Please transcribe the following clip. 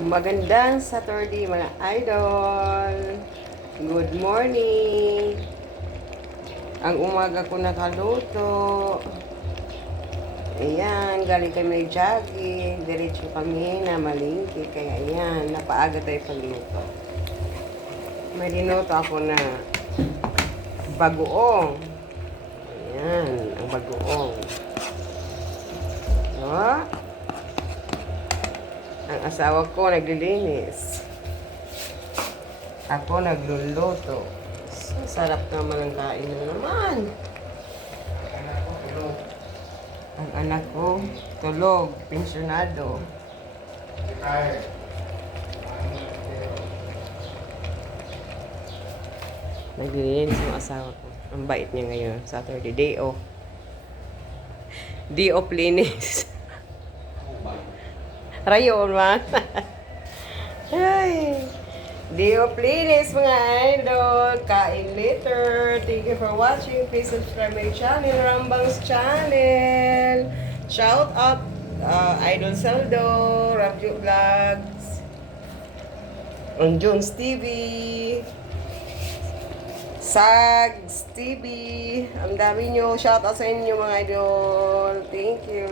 Magandang Saturday mga idol. Good morning. Ang umaga ko nakaluto. Ayan, galing kami jogging. Diretso kami na malingki. Kaya ayan, napaaga tayo pagluto. May linuto ako na bagoong. Ayan, ang bagoong. Oh. Ang asawa ko naglilinis. Ako nagluluto. Sarap naman ang kain na naman. Ang anak ko tulog, pensyonado. Naglilinis yung asawa ko. Ang bait niya ngayon. Saturday, day off. Day off linis. Rayon man. Ay. Day of linis mga idol. Kain later. Thank you for watching. Please subscribe my channel, Rambang's channel. Shout out Idol Saldo, Rapju Vlogs, on Jones TV, Sags TV. Ang dami nyo. Shout out sa inyo mga idol. Thank you.